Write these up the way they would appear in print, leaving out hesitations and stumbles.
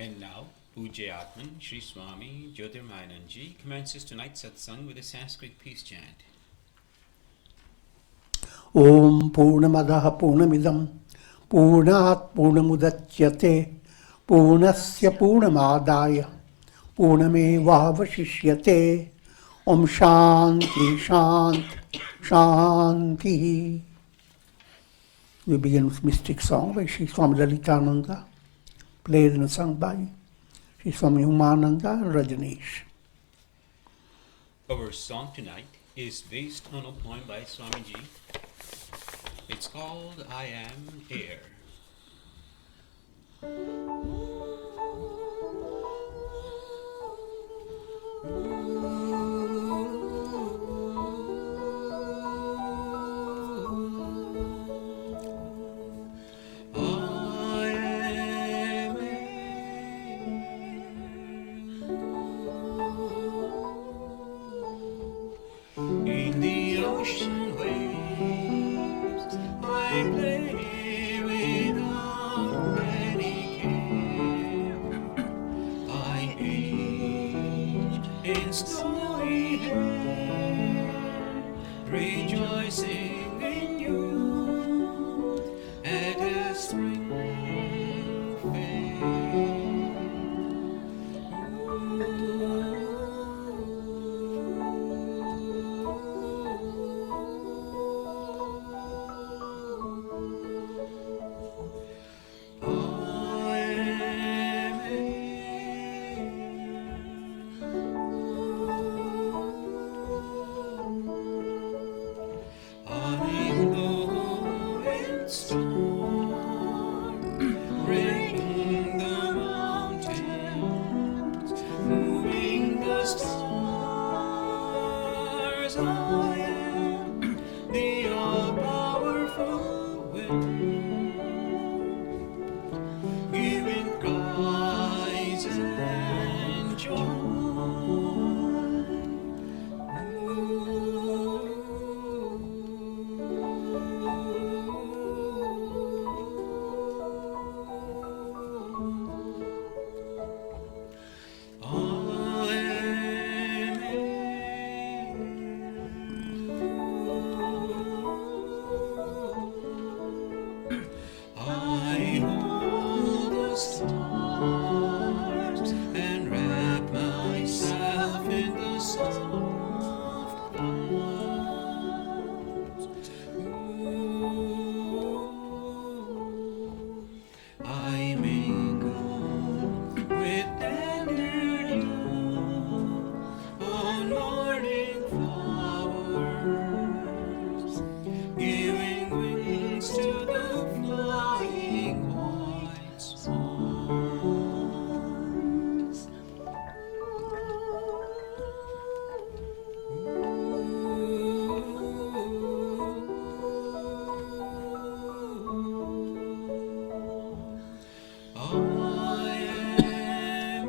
And now, Pujya Atman Sri Swami Jyotirmayananda commences tonight's Satsang with a Sanskrit peace chant. Om Purnamadaha Purnamidam Purnat Purnamudachyate Purnasya Purnamadaya Purnamevavashishyate. Om Shanti Shanti Shanti. We begin with mystic song by Sri Swami Lalitananda, played and sung by Sri Swami Umananda and Rajneesh. Our song tonight is based on a poem by Swamiji. It's called I Am Air. In the ocean waves, I play without any care. I age in snowy hair, rejoicing in youth at a spring fair. Breaking the mountains, moving the stars, I am the all-powerful wind, giving rise and joy. I hold the stars and wrap myself in the soft clouds. I mingle with tender dew on morning flowers, giving wings to the flying white swans. I am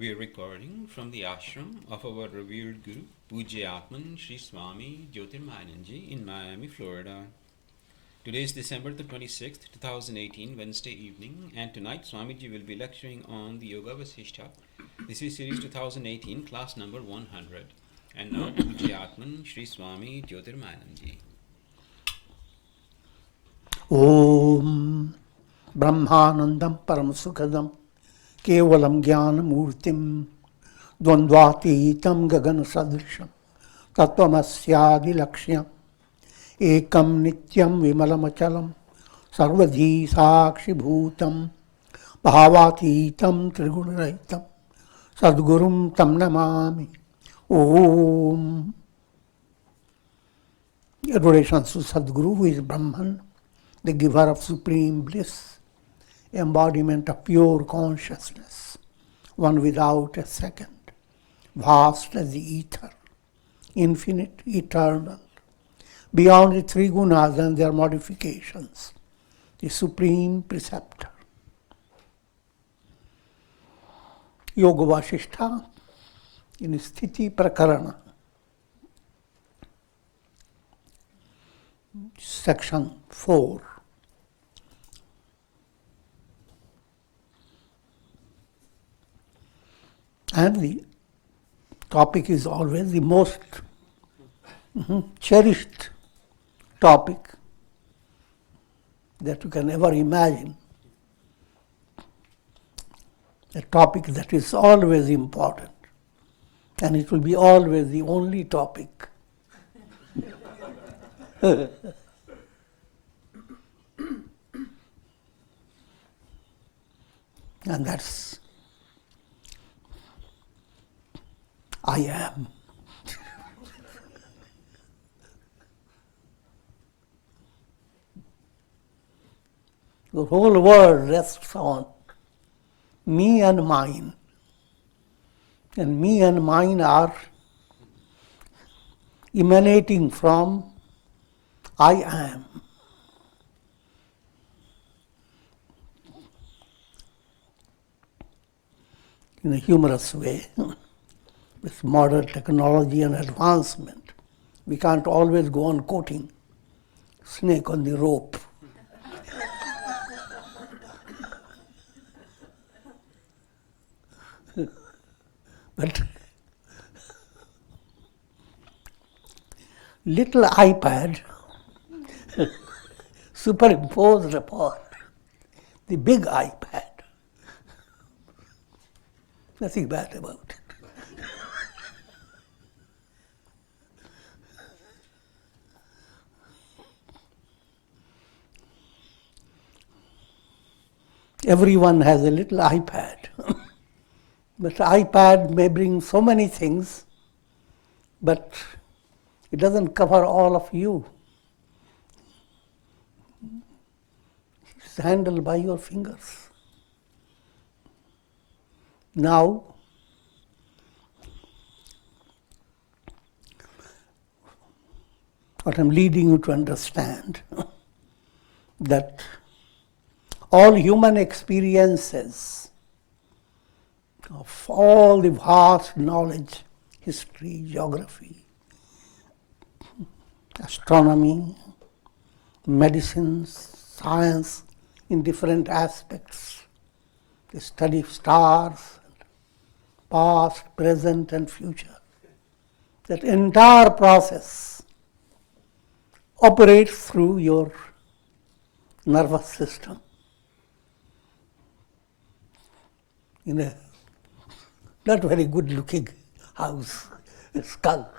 We are recording from the ashram of our revered Guru, Pujyatman Sri Swami Jyotirmayananda in Miami, Florida. Today is December the 26th, 2018, Wednesday evening, and tonight Swamiji will be lecturing on the Yoga Vasistha. This is series 2018, class number 100. And now Pujyatman Sri Swami Jyotirmayananda. Om Brahmanandam Paramasukadam Kevalam Jnanamurtim Dvandvatitam Gagana Sadrisham Tattvamasyaadi Lakshyam Ekam Nityam Vimalamachalam Sarvadhi Sakshi Bhutam Bhavatitam Trigunaraitam Sadgurum Tam Namami. Om. Adorations to Sadguru, who is Brahman, the giver of supreme bliss, embodiment of pure consciousness, one without a second, vast as the ether, infinite, eternal, beyond the three gunas and their modifications, the supreme preceptor. Yoga Vasistha in Sthiti Prakarana, section 4. And the topic is always the most cherished topic that you can ever imagine. A topic that is always important, and it will be always the only topic. And that's I am. The whole world rests on me and mine. And me and mine are emanating from I am. In a humorous way, with modern technology and advancement, we can't always go on quoting snake on the rope. But little iPad superimposed upon the big iPad. Nothing bad about it. Everyone has a little iPad. But iPad may bring so many things, but it doesn't cover all of you. It's handled by your fingers. Now, what I'm leading you to understand, that all human experiences of all the vast knowledge, history, geography, astronomy, medicines, science in different aspects, the study of stars, past, present and future. That entire process operates through your nervous system in a not very good looking house, a skull,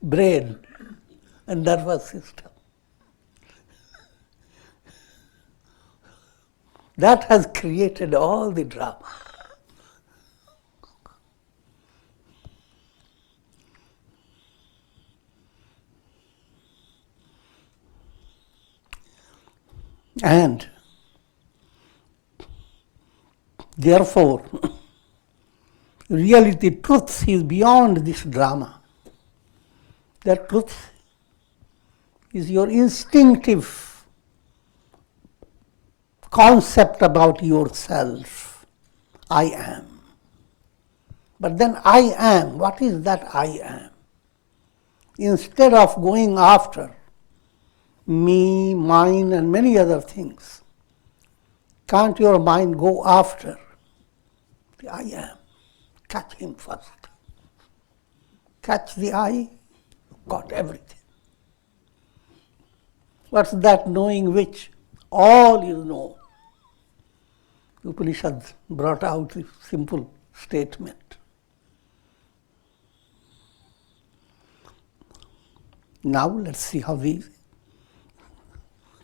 brain and nervous system. That has created all the drama. And therefore, reality, truth is beyond this drama. That truth is your instinctive concept about yourself. I am. But then I am, what is that I am? Instead of going after me, mine, and many other things, can't your mind go after the I am? Catch him first. Catch the I, got everything. What's that knowing which? All you know. Upanishads brought out a simple statement. Now let's see how the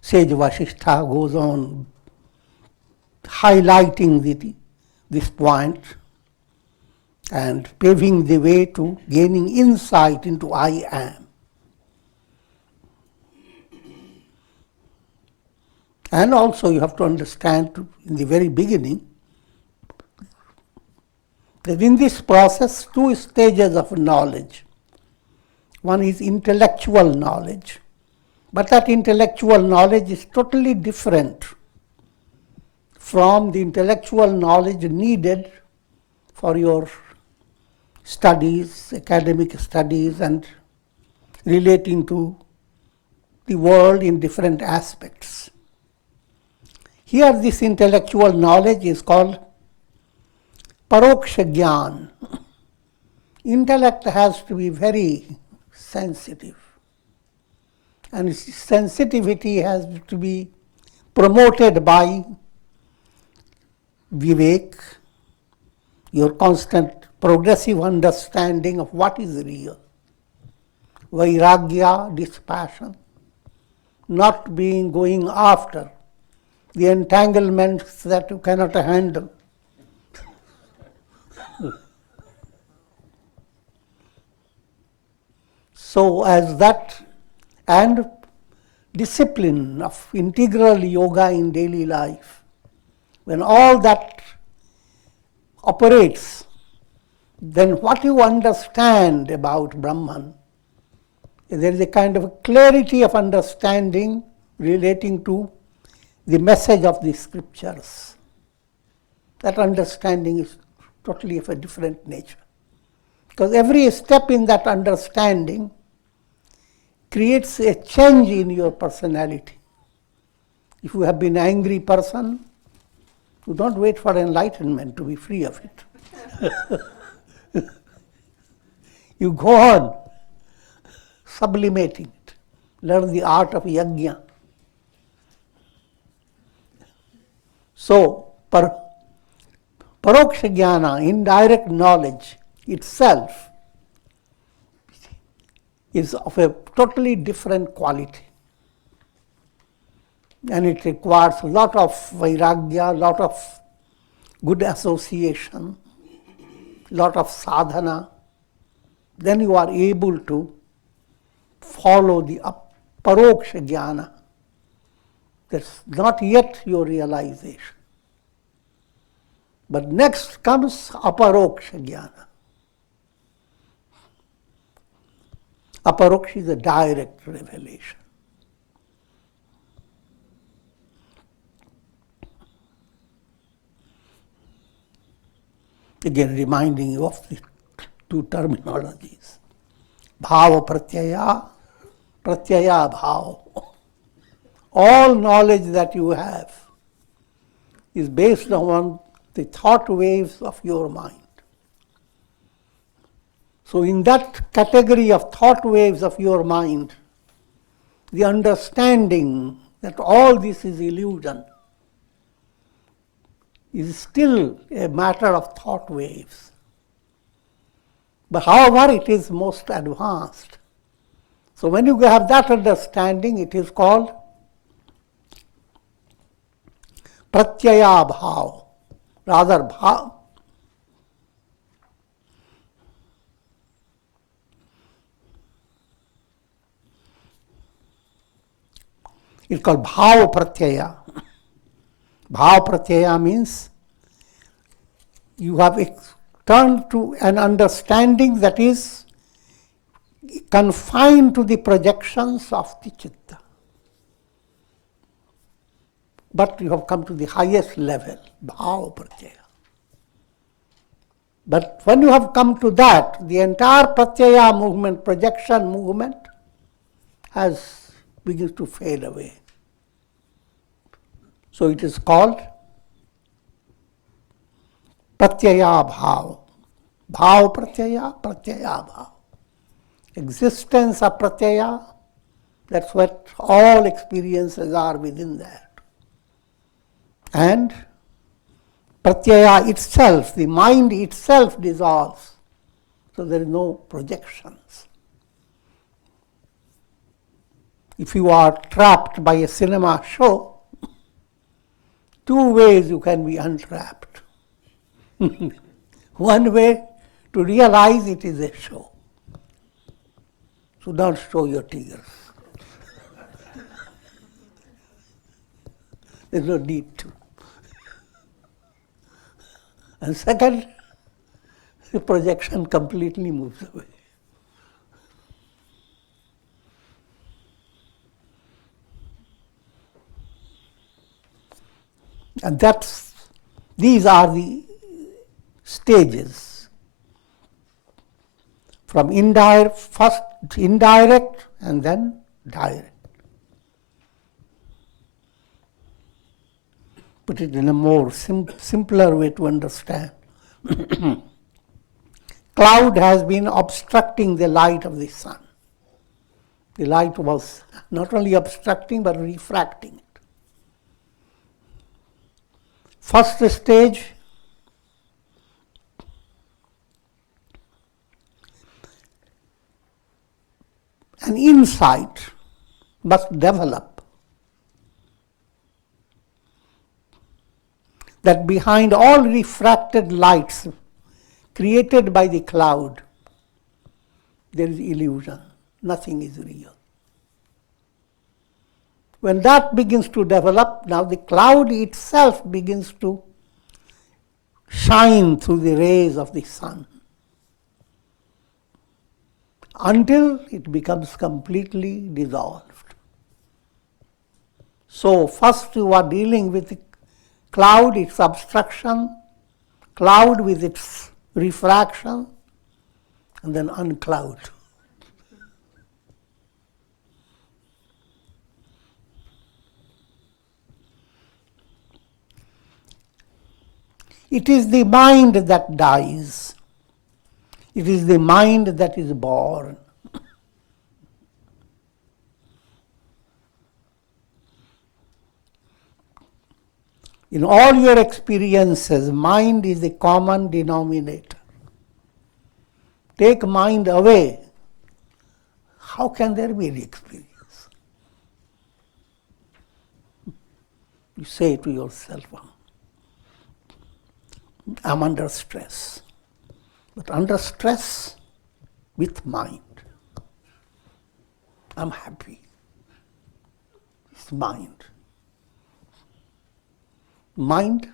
sage Vasistha goes on highlighting this point and paving the way to gaining insight into I am. And also you have to understand in the very beginning that in this process, two stages of knowledge. One is intellectual knowledge, but that intellectual knowledge is totally different from the intellectual knowledge needed for your studies, academic studies, and relating to the world in different aspects. Here this intellectual knowledge is called paroksha jnana. Intellect has to be very sensitive, and its sensitivity has to be promoted by vivek, your constant progressive understanding of what is real, vairagya, dispassion, not being going after the entanglements that you cannot handle. So as that, and discipline of integral yoga in daily life, when all that operates, then what you understand about Brahman, there is a kind of a clarity of understanding relating to the message of the scriptures. That understanding is totally of a different nature. Because every step in that understanding creates a change in your personality. If you have been an angry person, you don't wait for enlightenment to be free of it. You go on sublimating it. Learn the art of yajna. So, paroksha jnana, indirect knowledge itself, is of a totally different quality. And it requires a lot of vairagya, a lot of good association, a lot of sadhana. Then you are able to follow the paroksha jnana. That's not yet your realization. But next comes aparoksha jnana. Aparoksha is a direct revelation. Again, reminding you of the two terminologies. Bhava pratyaya, pratyaya bhava. All knowledge that you have is based on the thought waves of your mind. So in that category of thought waves of your mind, the understanding that all this is illusion is still a matter of thought waves. But however, it is most advanced. So when you have that understanding, it is called pratyaya bhav, rather bhav. It's called bhava pratyaya. Bhava pratyaya means you have turned to an understanding that is confined to the projections of the chitta. but you have come to the highest level, bhava pratyaya. But when you have come to that, the entire pratyaya movement, projection movement, begins to fade away. So it is called pratyaya bhava. Bhava pratyaya, pratyaya bhava. Existence of pratyaya, that's what all experiences are within that. And pratyaya itself, the mind itself dissolves. So there is no projections. If you are trapped by a cinema show, two ways you can be untrapped. One way, to realize it is a show. So don't show your tears. There's no need to. And second, the projection completely moves away. And these are the stages. From first indirect and then direct. Put it in a more simpler way to understand. Cloud has been obstructing the light of the sun. The light was not only obstructing but refracting it. First stage, an insight must develop that behind all refracted lights created by the cloud, there is illusion. Nothing is real. When that begins to develop, now the cloud itself begins to shine through the rays of the sun until it becomes completely dissolved. So first you are dealing with the cloud, its obstruction, cloud with its refraction, and then uncloud. It is the mind that dies. It is the mind that is born. In all your experiences, mind is the common denominator. Take mind away, how can there be the experience? You say to yourself, I'm under stress. But under stress with mind. I'm happy. It's mind. Mind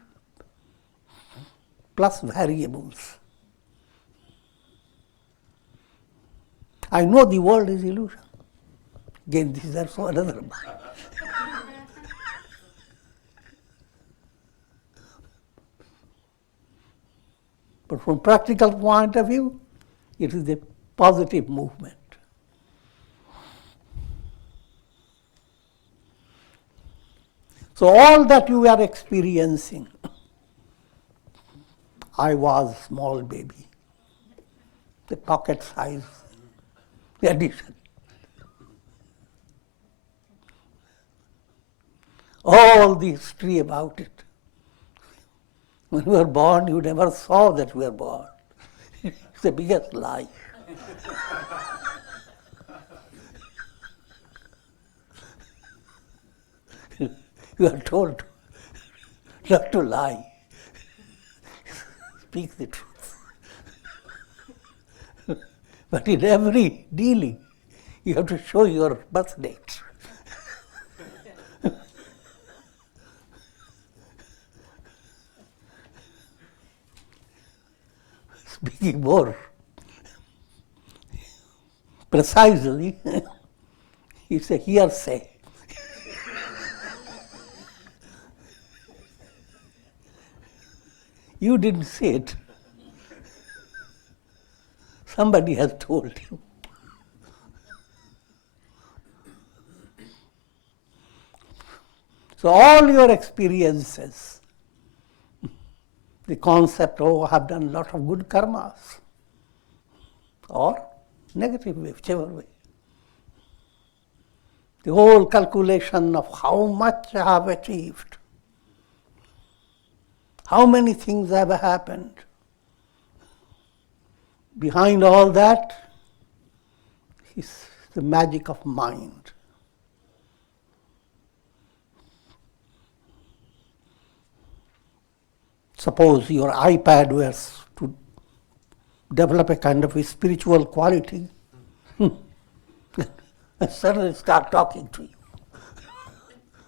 plus variables. I know the world is illusion. Again, this is also another mind. But from practical point of view, it is a positive movement. So all that you are experiencing, I was small baby, the pocket size, the addition. All the history about it. When you were born, you never saw that you were born. It's the biggest lie. You are told not to lie. Speak the truth. But in every dealing, you have to show your birth date. Speaking more precisely, it's a hearsay. You didn't say it. Somebody has told you. So all your experiences, the concept, oh, I have done a lot of good karmas, or negative way, whichever way. The whole calculation of how much I have achieved, how many things have happened. Behind all that is the magic of mind. Suppose your iPad was to develop a kind of a spiritual quality, and suddenly start talking to you.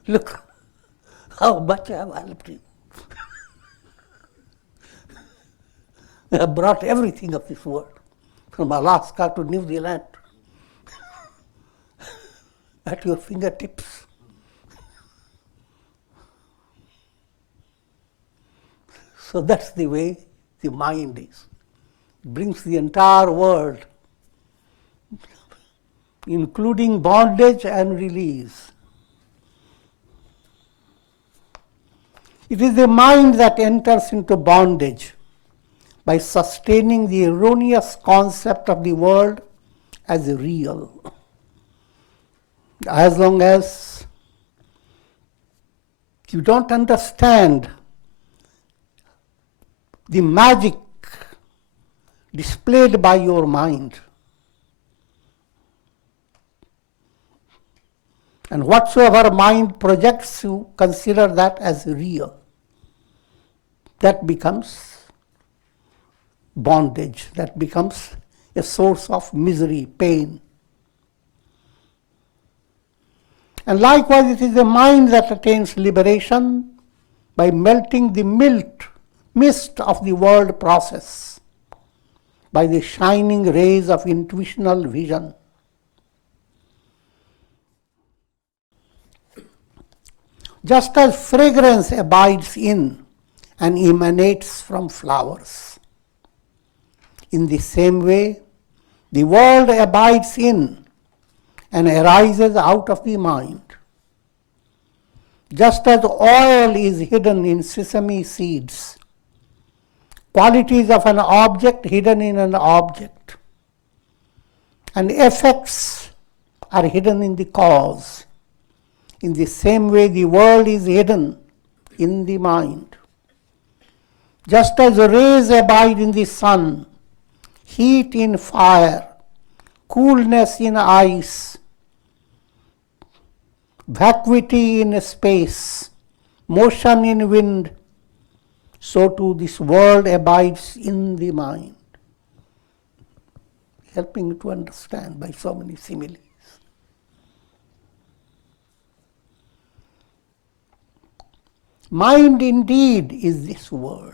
Look how much I have helped you. I have brought everything of this world, from Alaska to New Zealand, at your fingertips. So that's the way the mind is. It brings the entire world, including bondage and release. It is the mind that enters into bondage by sustaining the erroneous concept of the world as real. As long as you don't understand the magic displayed by your mind, and whatsoever mind projects, you consider that as real, that becomes bondage, that becomes a source of misery, pain. And likewise, it is the mind that attains liberation by melting the mist of the world process, by the shining rays of intuitional vision. Just as fragrance abides in and emanates from flowers, in the same way, the world abides in and arises out of the mind. Just as oil is hidden in sesame seeds, qualities of an object hidden in an object, and effects are hidden in the cause. In the same way, the world is hidden in the mind. Just as rays abide in the sun, heat in fire, coolness in ice, vacuity in space, motion in wind, so too this world abides in the mind. Helping to understand by so many similes. Mind indeed is this world.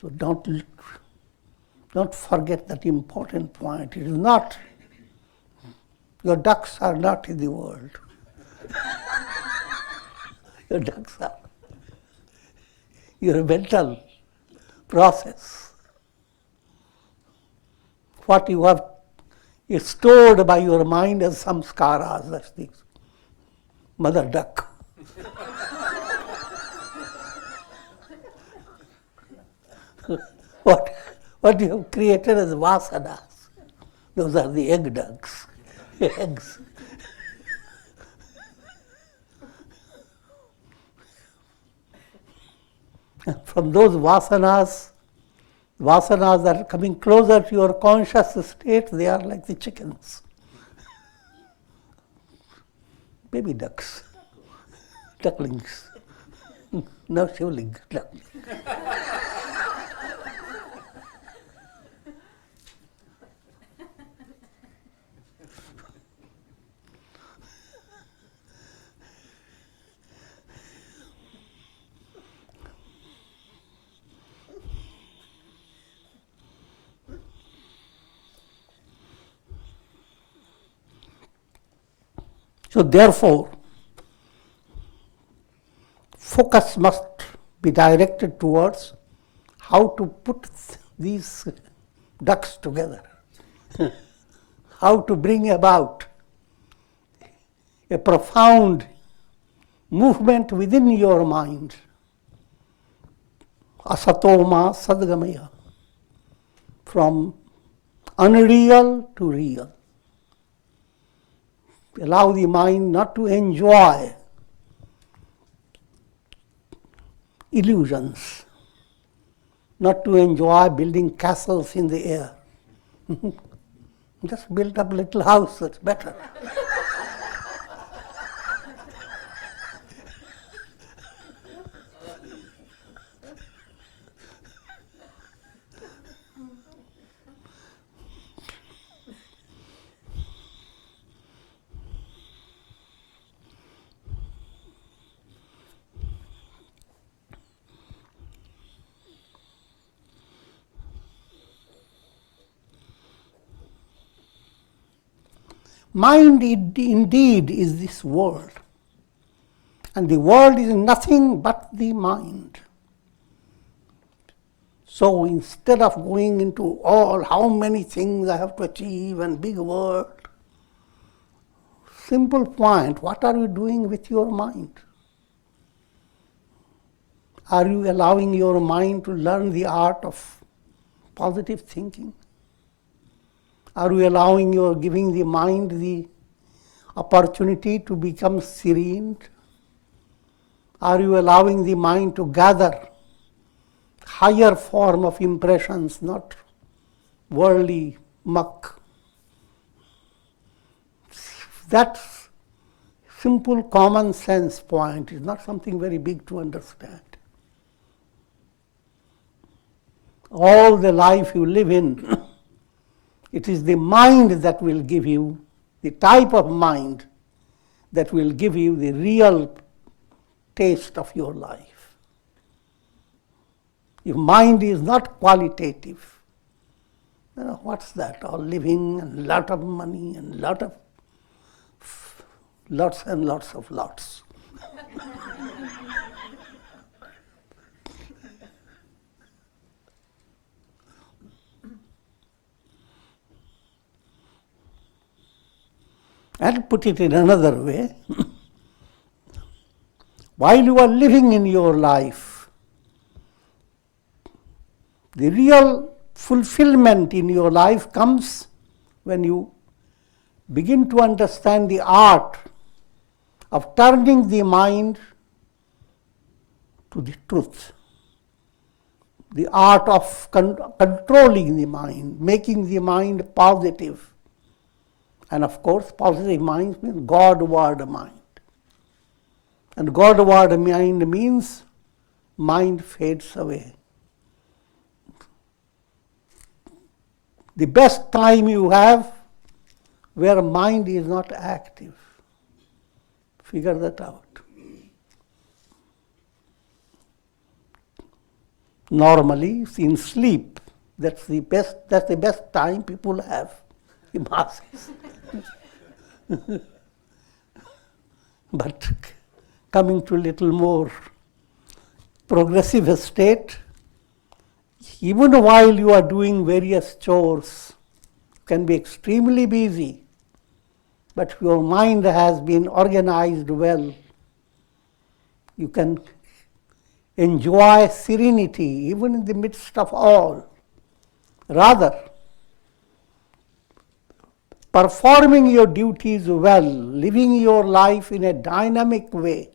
So don't forget that important point. It is not, your ducks are not in the world. Your ducks are your mental process. What you have is stored by your mind as samskaras, that's the mother duck. What you have created as vasanas, those are the egg ducks, eggs. From those vasanas that are coming closer to your conscious state, they are like the chickens. Baby ducks, ducklings. No shivling, ducklings. So therefore, focus must be directed towards how to put these ducks together, how to bring about a profound movement within your mind, asatoma sadgamaya, from unreal to real. Allow the mind not to enjoy illusions, not to enjoy building castles in the air. Just build up a little house, that's better. Mind indeed is this world, and the world is nothing but the mind. So instead of going into all how many things I have to achieve and big world, simple point, what are you doing with your mind? Are you allowing your mind to learn the art of positive thinking? Are you giving the mind the opportunity to become serene? Are you allowing the mind to gather higher form of impressions, not worldly muck? That simple common sense point is not something very big to understand. All the life you live in, it is the mind that will give you, the type of mind that will give you the real taste of your life. If mind is not qualitative, what's that? All living and lot of money and lots and lots of lots. I'll put it in another way. While you are living in your life, the real fulfillment in your life comes when you begin to understand the art of turning the mind to the truth, the art of controlling the mind, making the mind positive. And of course, positive mind means Godward mind. And Godward mind means mind fades away. The best time you have where mind is not active. Figure that out. Normally, in sleep, that's the best time people have, the masses. But coming to a little more progressive state, even while you are doing various chores, can be extremely busy, but your mind has been organized well. You can enjoy serenity even in the midst of all. Rather, performing your duties well, living your life in a dynamic way,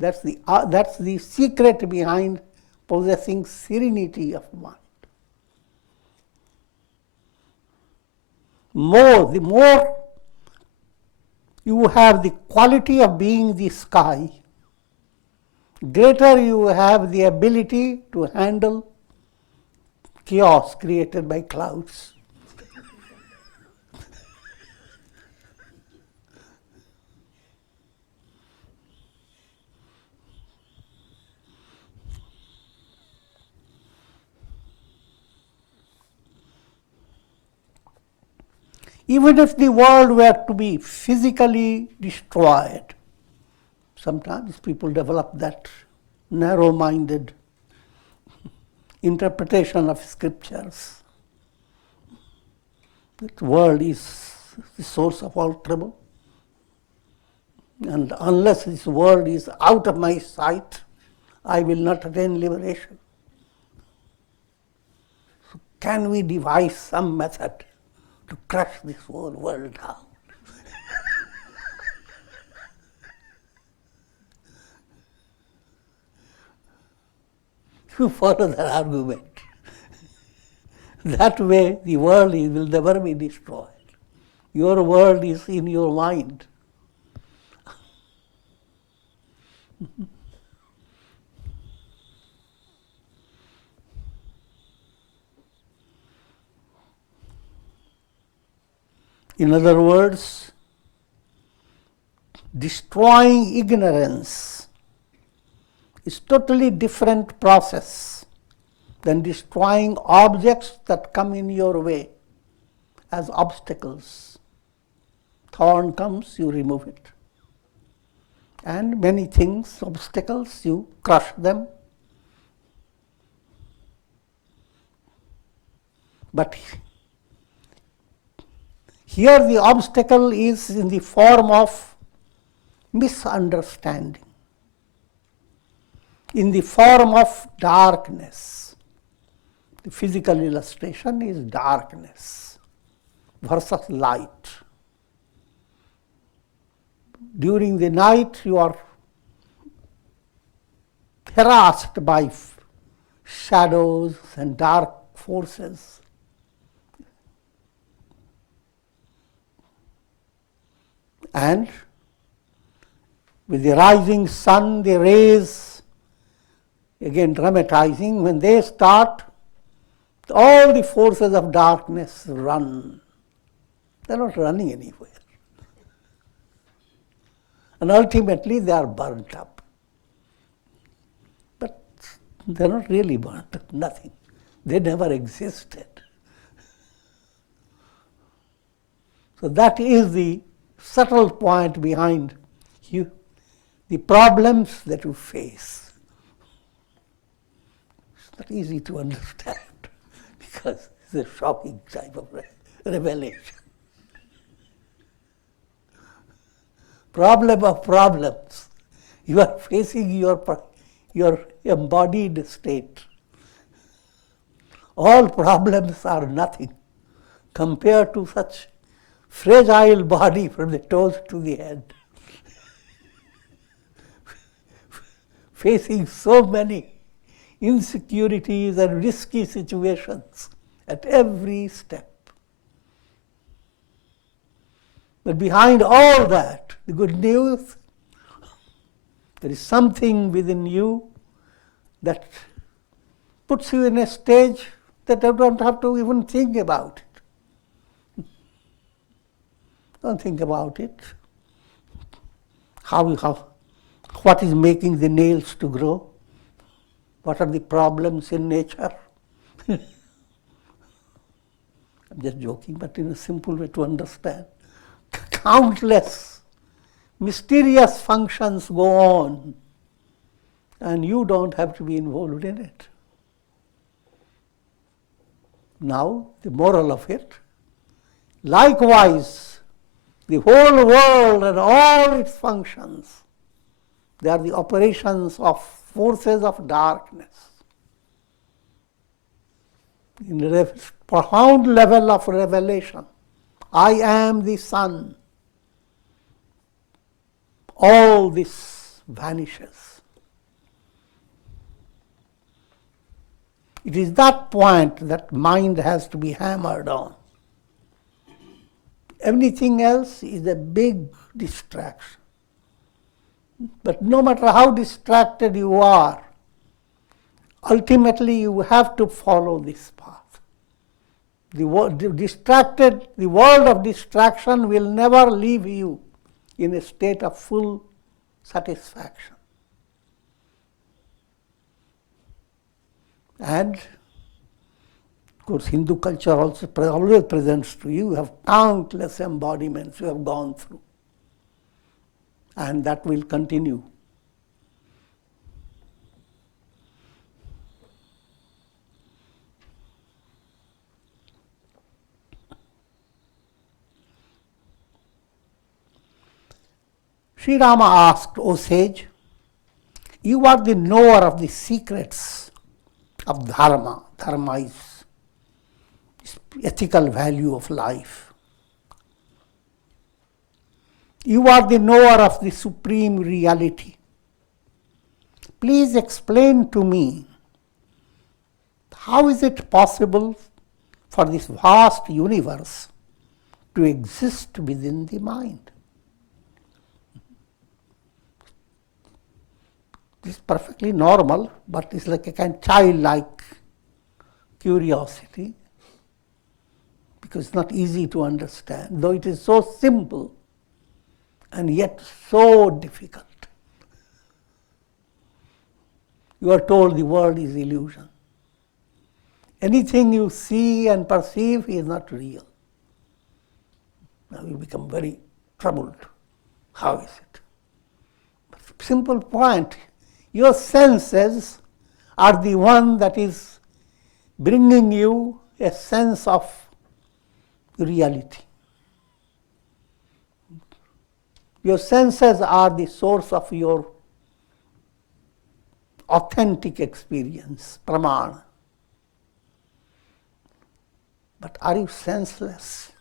that's the secret behind possessing serenity of mind. The more you have the quality of being the sky, greater you have the ability to handle chaos created by clouds. Even if the world were to be physically destroyed, sometimes people develop that narrow-minded interpretation of scriptures. That world is the source of all trouble. And unless this world is out of my sight, I will not attain liberation. So can we devise some method to crush this whole world down? You follow that argument. That way the world will never be destroyed. Your world is in your mind. In other words, destroying ignorance is totally different process than destroying objects that come in your way as obstacles. Thorn comes, you remove it. And many things, obstacles, you crush them. But here the obstacle is in the form of misunderstanding, in the form of darkness. The physical illustration is darkness versus light. During the night you are harassed by shadows and dark forces. And with the rising sun, the rays, again dramatizing, when they start, all the forces of darkness run. They are not running anywhere. And ultimately they are burnt up. But they are not really burnt up, nothing. They never existed. So that is the subtle point behind you, the problems that you face. It's not easy to understand because it's a shocking type of revelation. Problem of problems. You are facing your embodied state. All problems are nothing compared to such fragile body from the toes to the head. Facing so many insecurities and risky situations at every step. But behind all that, the good news, there is something within you that puts you in a stage that you don't have to even think about it. Don't think about it. What is making the nails to grow? What are the problems in nature? I'm just joking, but in a simple way to understand. Countless mysterious functions go on, and you don't have to be involved in it. Now, the moral of it, likewise, the whole world and all its functions, they are the operations of forces of darkness. In a profound level of revelation, I am the sun. All this vanishes. It is that point that mind has to be hammered on. Everything else is a big distraction. But no matter how distracted you are, ultimately you have to follow this path. The world of distraction will never leave you in a state of full satisfaction. And of course, Hindu culture also always presents to you, you have countless embodiments you have gone through. And that will continue. Sri Rama asked, O sage, you are the knower of the secrets of dharma. Dharma is ethical value of life. You are the knower of the supreme reality. Please explain to me, how is it possible for this vast universe to exist within the mind? This is perfectly normal, but it's like a kind of childlike curiosity, because it's not easy to understand, though it is so simple and yet so difficult. You are told the world is illusion. Anything you see and perceive is not real. Now you become very troubled. How is it? But simple point, your senses are the one that is bringing you a sense of reality. Your senses are the source of your authentic experience, pramana. But are you senseless?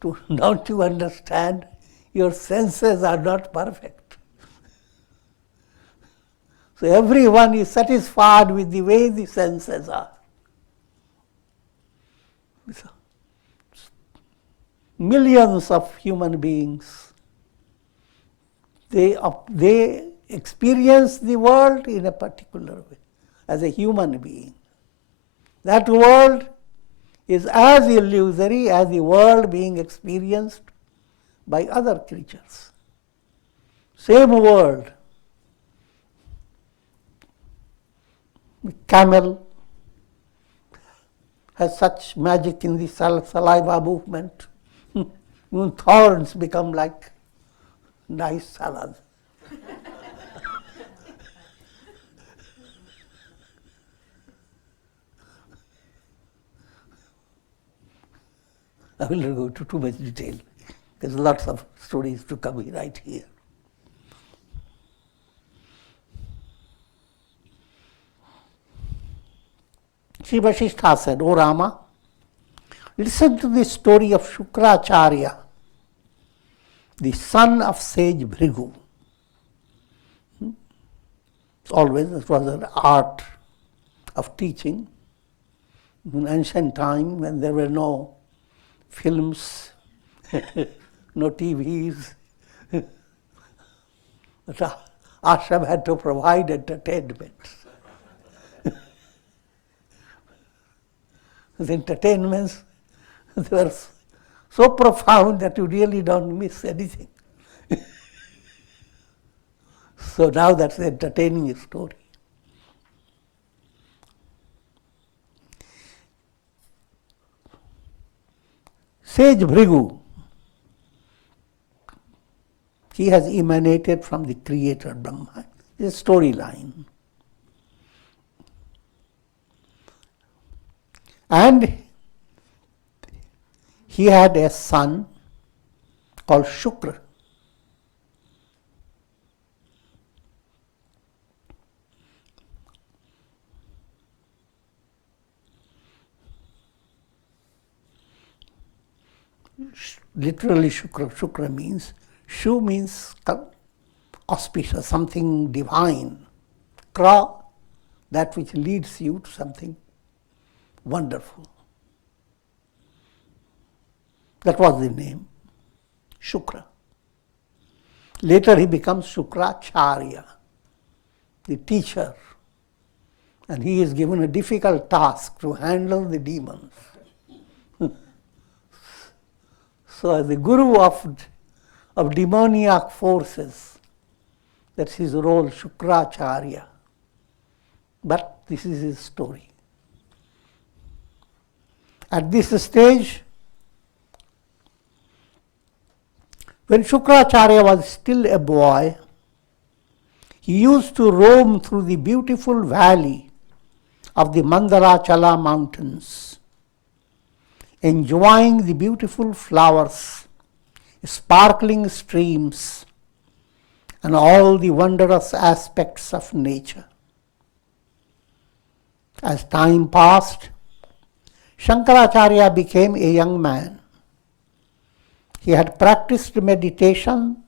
Don't you understand? Your senses are not perfect. So everyone is satisfied with the way the senses are. So, millions of human beings, they experience the world in a particular way, as a human being. That world is as illusory as the world being experienced by other creatures. Same world. The camel has such magic in the saliva movement. Even thorns become like nice salad. I will not go into too much detail. There's lots of stories to come right here. Sri Vasistha said, O Rama, listen to the story of Shukracharya, the son of sage Bhrigu. Always it was an art of teaching. In ancient time, when there were no films, no TVs, but ashram had to provide entertainment. The entertainments, they were so profound that you really don't miss anything. So now that's the entertaining story. Sage Bhrigu, he has emanated from the creator Brahma. It's a storyline. And he had a son called Shukra. Literally Shukra means, Shu means auspicious, something divine. Kra, that which leads you to something wonderful. That was the name, Shukra. Later he becomes Shukracharya, the teacher. And he is given a difficult task to handle the demons. So as the guru of demoniac forces, that's his role, Shukracharya. But this is his story. At this stage, when Shukracharya was still a boy, he used to roam through the beautiful valley of the Mandarachala mountains, enjoying the beautiful flowers, sparkling streams, and all the wondrous aspects of nature. As time passed, Shankaracharya became a young man. He had practiced meditation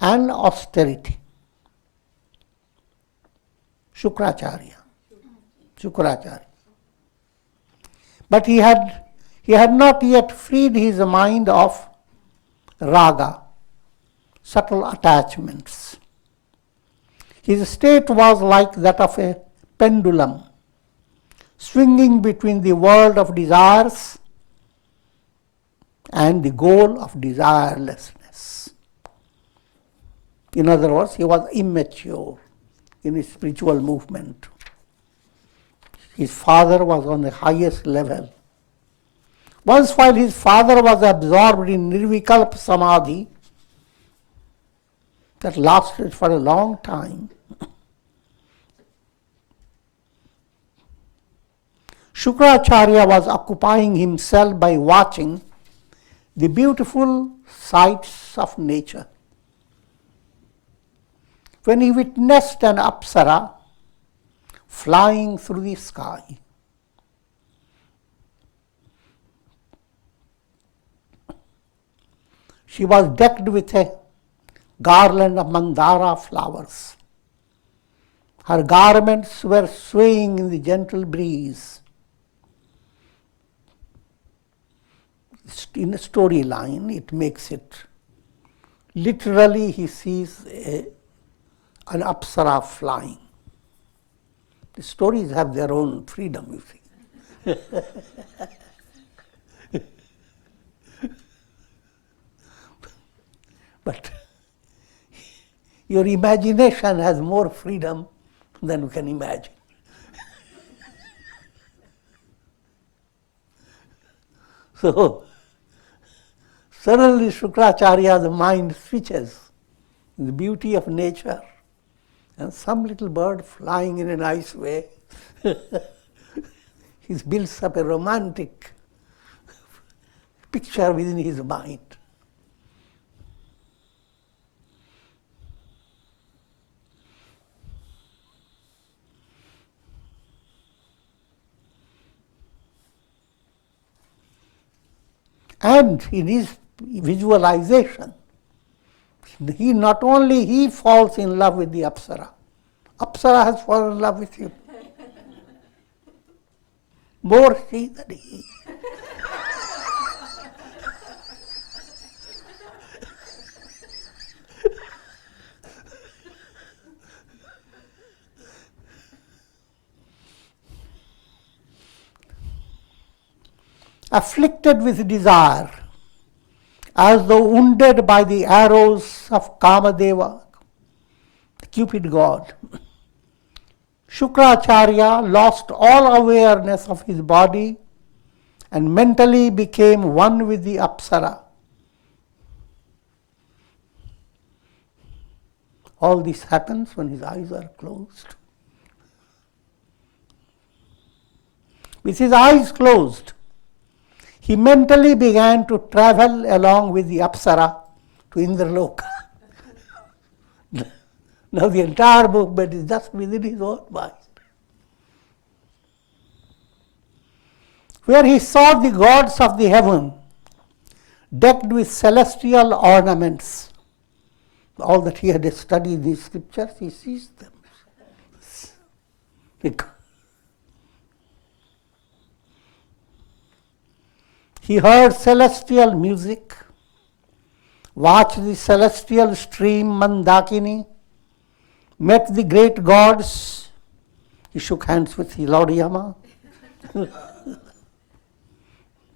and austerity. Shukracharya. But he had not yet freed his mind of raga, subtle attachments. His state was like that of a pendulum, swinging between the world of desires and the goal of desirelessness. In other words, he was immature in his spiritual movement. His father was on the highest level. Once while his father was absorbed in nirvikalpa samadhi, that lasted for a long time, Shukracharya was occupying himself by watching the beautiful sights of nature. When he witnessed an apsara flying through the sky, she was decked with a garland of mandara flowers. Her garments were swaying in the gentle breeze. In a storyline, it makes it literally, he sees an apsara flying. The stories have their own freedom, you see. But your imagination has more freedom than you can imagine. So, suddenly Shukracharya's mind switches in the beauty of nature, and some little bird flying in a nice way. He builds up a romantic picture within his mind. And in his visualization, he falls in love with the apsara. Apsara has fallen in love with him. More she than he. Afflicted with desire, as though wounded by the arrows of Kamadeva, the Cupid god, Shukracharya lost all awareness of his body and mentally became one with the apsara. All this happens when his eyes are closed. With his eyes closed, he mentally began to travel along with the apsara to Indraloka. Now the entire movement is just within his own mind. Where he saw the gods of the heaven decked with celestial ornaments. All that he had studied in the scriptures, he sees them. He heard celestial music, watched the celestial stream Mandakini, met the great gods. He shook hands with Lord Yama,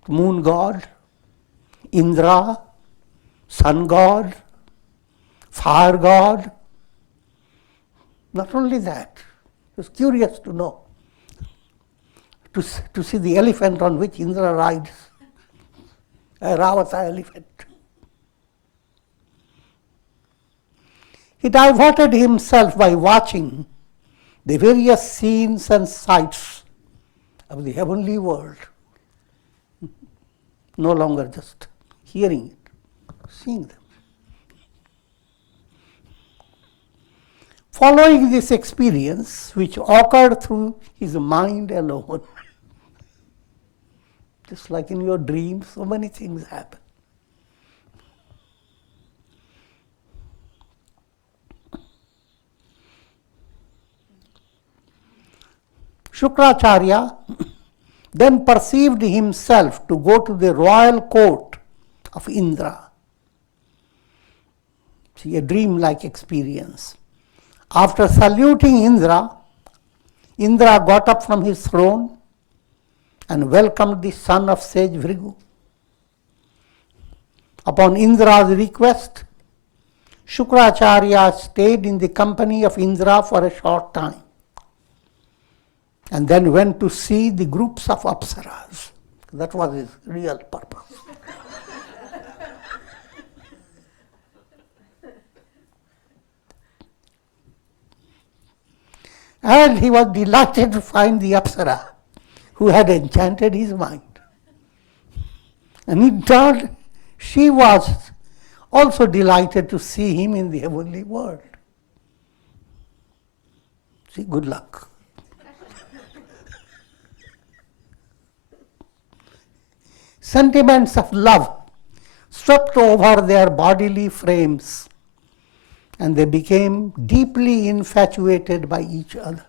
moon god, Indra, sun god, fire god. Not only that, he was curious to know, to see the elephant on which Indra rides. A Ravata elephant. He diverted himself by watching the various scenes and sights of the heavenly world. No longer just hearing it, seeing them. Following this experience, which occurred through his mind alone, just like in your dreams, so many things happen. Shukracharya then perceived himself to go to the royal court of Indra. See, a dream-like experience. After saluting Indra, Indra got up from his throne and welcomed the son of sage Vrigu. Upon Indra's request, Shukracharya stayed in the company of Indra for a short time and then went to see the groups of apsaras. That was his real purpose. And he was delighted to find the apsara who had enchanted his mind. And in turn, she was also delighted to see him in the heavenly world. See, good luck. Sentiments of love swept over their bodily frames, and they became deeply infatuated by each other.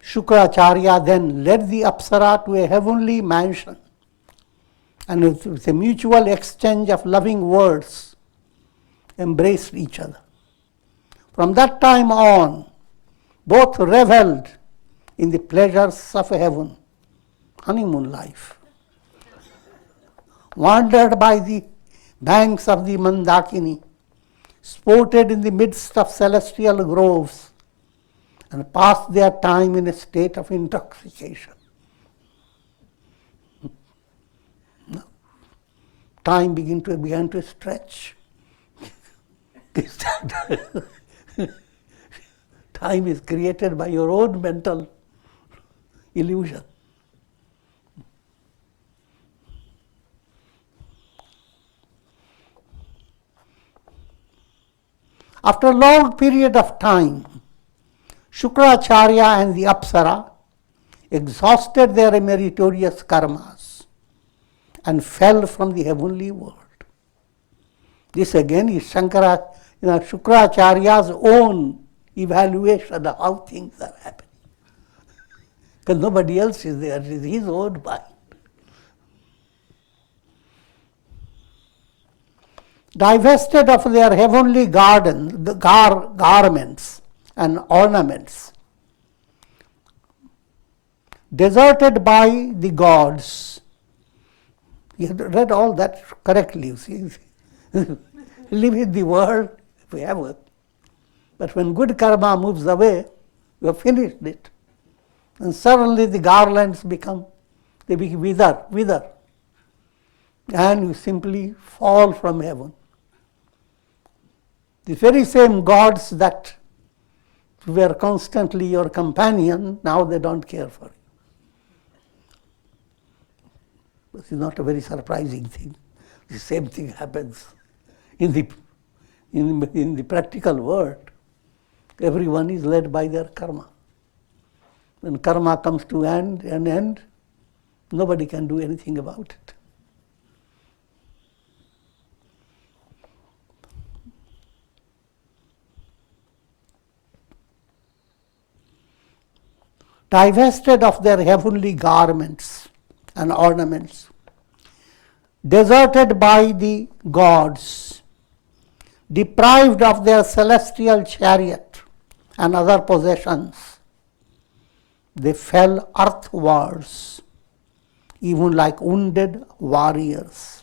Shukracharya then led the apsara to a heavenly mansion, and with a mutual exchange of loving words, embraced each other. From that time on, both reveled in the pleasures of heaven, honeymoon life, wandered by the banks of the Mandakini, sported in the midst of celestial groves, and passed their time in a state of intoxication. Time began to stretch. Time is created by your own mental illusion. After a long period of time, Shukracharya and the Apsara exhausted their meritorious karmas and fell from the heavenly world. This again is Shukracharya's own evaluation of how things are happening. Because nobody else is there, it is his own mind. Divested of their heavenly garments and ornaments, deserted by the gods. You have read all that correctly, you see. Live in the world forever. But when good karma moves away, you have finished it. And suddenly the garlands wither. And you simply fall from heaven. The very same gods that were constantly your companion, now they don't care for you. This is not a very surprising thing. The same thing happens in the practical world. Everyone is led by their karma. When karma comes to an end, nobody can do anything about it. Divested of their heavenly garments and ornaments, deserted by the gods, deprived of their celestial chariot and other possessions, they fell earthwards, even like wounded warriors.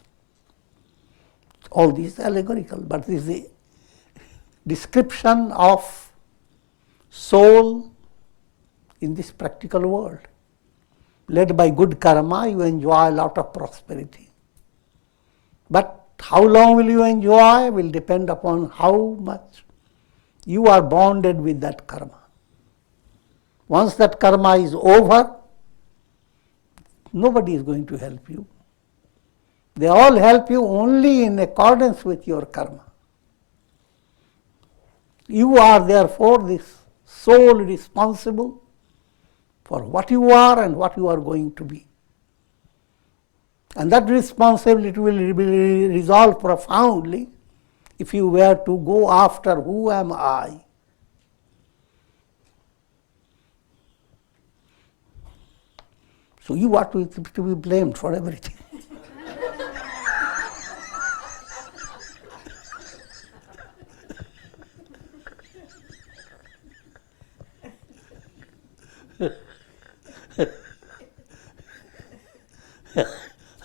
All these allegorical, but this is the description of soul in this practical world. Led by good karma, you enjoy a lot of prosperity. But how long will you enjoy will depend upon how much you are bonded with that karma. Once that karma is over, Nobody is going to help you. They all help you only in accordance with your karma. You are therefore this sole responsible for what you are and what you are going to be. And that responsibility will be resolved profoundly if you were to go after who am I. So you are to be blamed for everything.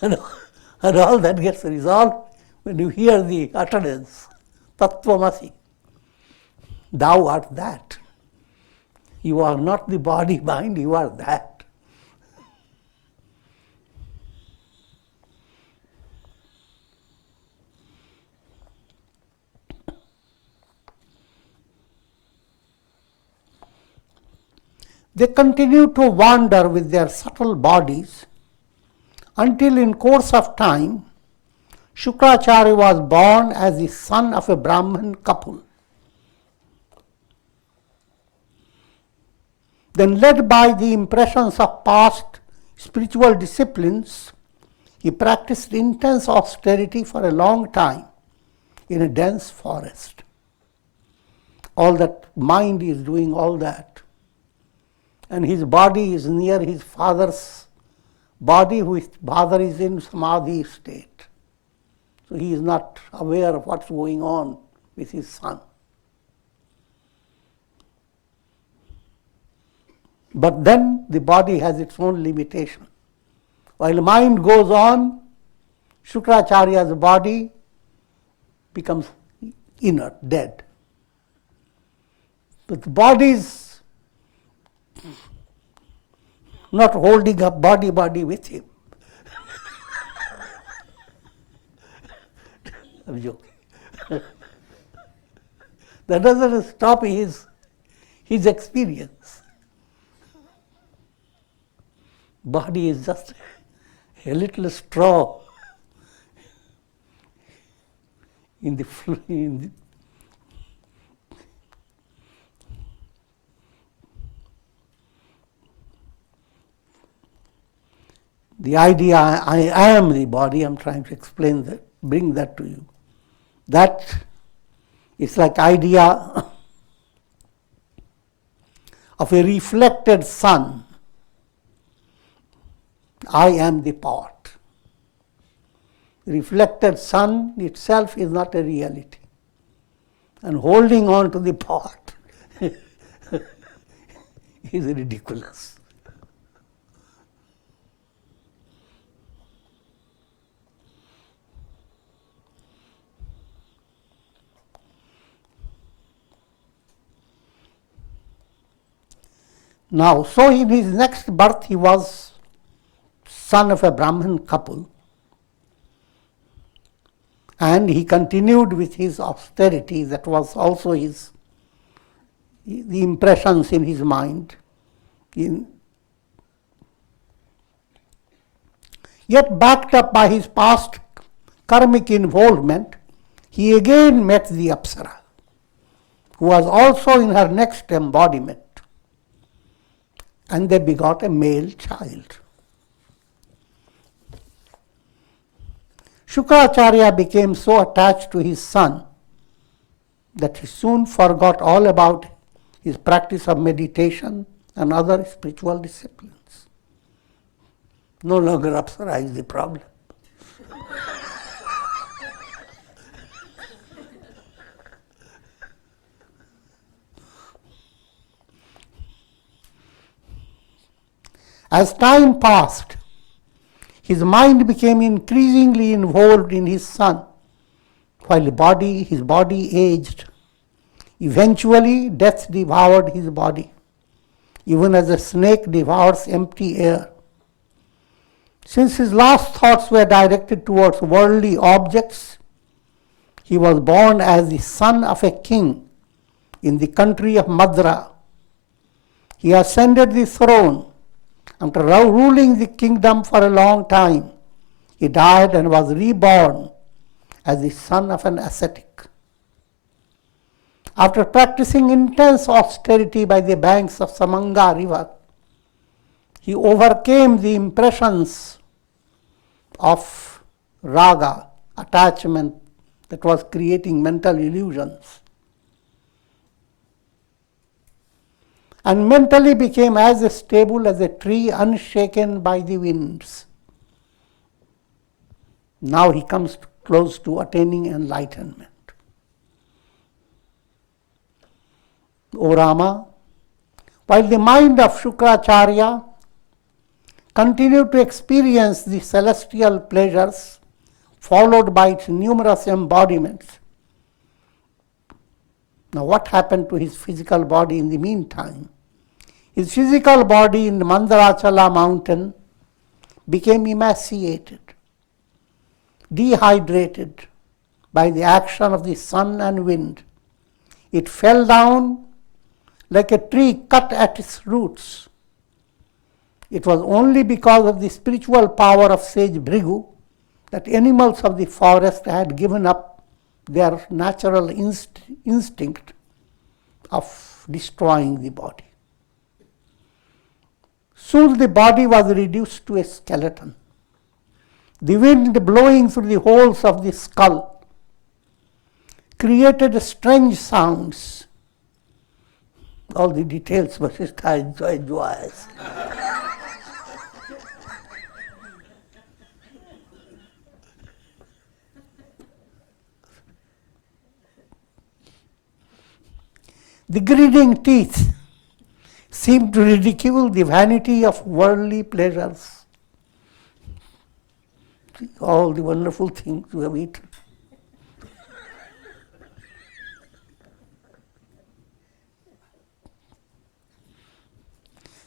and all that gets resolved when you hear the utterance, Tattvamasi. Thou art that. You are not the body, mind, you are that. They continue to wander with their subtle bodies until in course of time, Shukracharya was born as the son of a Brahmin couple. Then, led by the impressions of past spiritual disciplines, he practiced intense austerity for a long time in a dense forest. All that mind is doing all that. And his body is near his father's body, whose father is in samadhi state. So he is not aware of what's going on with his son. But then the body has its own limitation. While mind goes on, Shukracharya's body becomes inert, dead. But the body is not holding up body with him. I'm joking. That doesn't stop his experience. Body is just a little straw in the The idea, I am the body, I'm trying to explain that, bring that to you. That is like idea of a reflected sun. I am the pot. Reflected sun itself is not a reality. And holding on to the pot is ridiculous. Now, so in his next birth he was son of a Brahmin couple, and he continued with his austerity. That was also the impressions in his mind. Yet backed up by his past karmic involvement, he again met the Apsara, who was also in her next embodiment. And they begot a male child. Shukracharya became so attached to his son that he soon forgot all about his practice of meditation and other spiritual disciplines. No longer Apsara is the problem. As time passed, his mind became increasingly involved in his son, while his body aged. Eventually, death devoured his body, even as a snake devours empty air. Since his last thoughts were directed towards worldly objects, he was born as the son of a king in the country of Madra. He ascended the throne After ruling the kingdom for a long time, he died and was reborn as the son of an ascetic. After practicing intense austerity by the banks of Samanga river, he overcame the impressions of raga, attachment that was creating mental illusions, and mentally became as stable as a tree unshaken by the winds. Now he comes close to attaining enlightenment. O Rama, while the mind of Shukracharya continued to experience the celestial pleasures followed by its numerous embodiments, now what happened to his physical body in the meantime? His physical body in the Mandarachala mountain became emaciated, dehydrated by the action of the sun and wind. It fell down like a tree cut at its roots. It was only because of the spiritual power of sage Bhrigu that animals of the forest had given up their natural instinct of destroying the body. Soon the body was reduced to a skeleton. The wind blowing through the holes of the skull created strange sounds. All the details Vasistha enjoys. The grinning teeth seemed to ridicule the vanity of worldly pleasures. All the wonderful things we have eaten.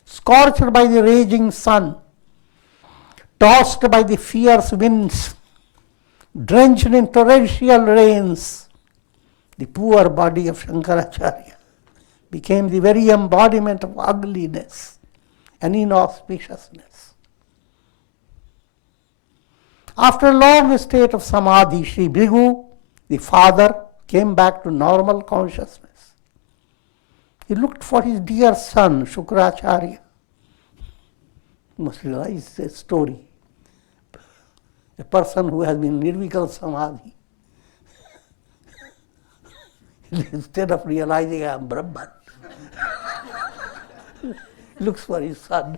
Scorched by the raging sun, tossed by the fierce winds, drenched in torrential rains, the poor body of Shankaracharya became the very embodiment of ugliness and inauspiciousness. After a long state of samadhi, Sri Bhrigu, the father, came back to normal consciousness. He looked for his dear son, Shukracharya. You must realize the story. A person who has been nirvikal samadhi, instead of realizing I am Brahman, looks for his son.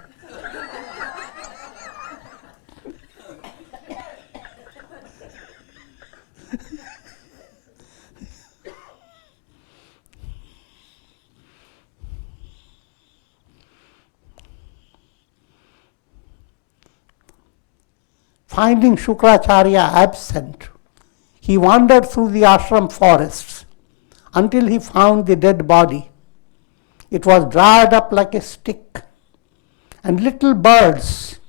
Finding Shukracharya absent, he wandered through the ashram forests until he found the dead body. It was dried up like a stick, and little birds,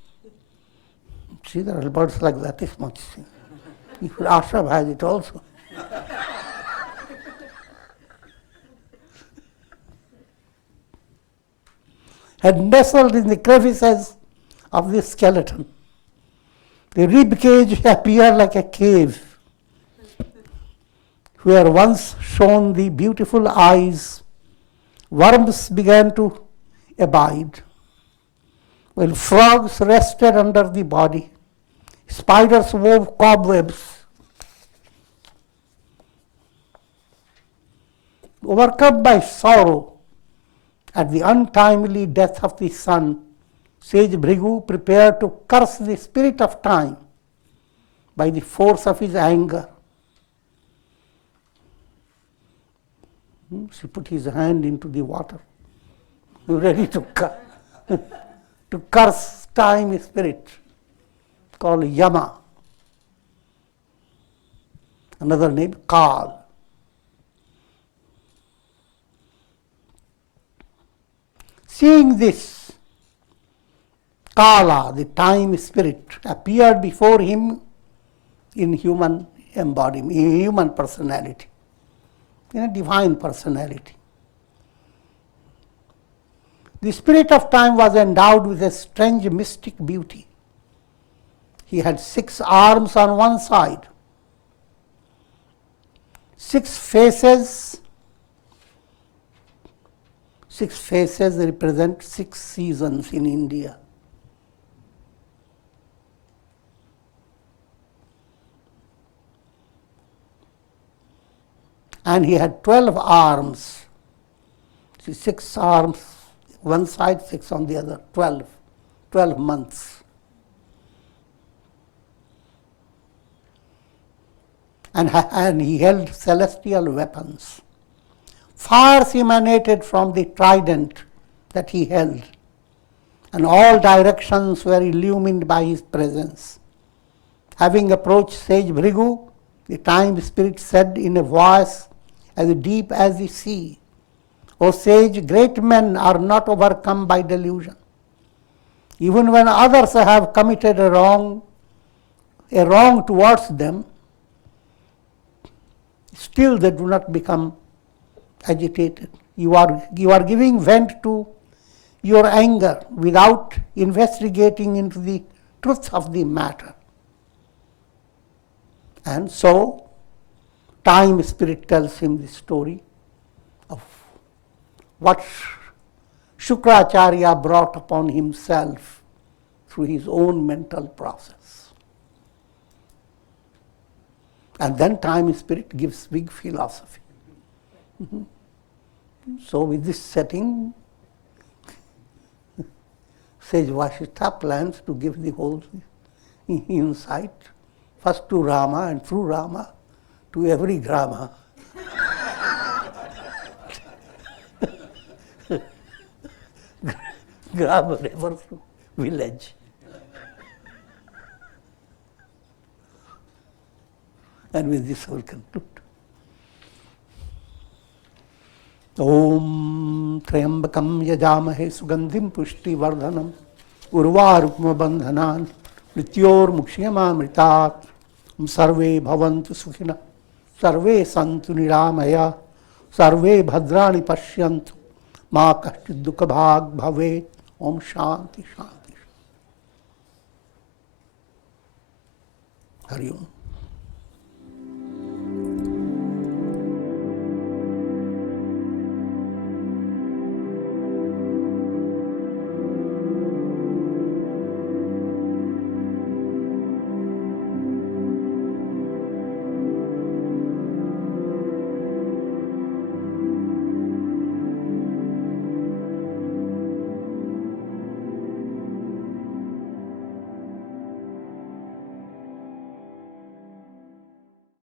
see there are birds like that, this much. Ashram has it also. Had nestled in the crevices of the skeleton. The rib cage appeared like a cave, where once shone the beautiful eyes. Worms began to abide, while frogs rested under the body. Spiders wove cobwebs. Overcome by sorrow at the untimely death of the son, sage Bhrigu prepared to curse the spirit of time by the force of his anger. He put his hand into the water, ready to curse time spirit, called Yama. Another name, Kal. Seeing this, Kala, the time spirit, appeared before him in human embodiment, in human personality, in a divine personality. The spirit of time was endowed with a strange mystic beauty. He had 6 arms on one side, 6 faces. 6 faces represent 6 seasons in India. And he had 12 arms. See, 6 arms, one side, 6 on the other, 12 months. And he held celestial weapons. Fires emanated from the trident that he held, and all directions were illumined by his presence. Having approached sage Bhrigu, the time spirit said in a voice as deep as the sea, "O sage, great men are not overcome by delusion. Even when others have committed a wrong towards them, still they do not become agitated. You are giving vent to your anger without investigating into the truth of the matter." And so, time spirit tells him the story of what Shukracharya brought upon himself through his own mental process. And then time spirit gives big philosophy. So with this setting, Sage Vasistha plans to give the whole insight, first to Rama and through Rama to every grama. Grama refers to village. And with this I will conclude. Om Triambakam Yajamahe Sugandhim Pushti Vardhanam Urvarupma Bandhanan Mrityor Mukshiyamamritat Sarve Bhavantu Sukhina Sarve Santu Niramaya Sarve Bhadrani Pashyantu Ma Kashchid Dukha Bhag Bhavet. Om Shanti Shanti. Hari Om.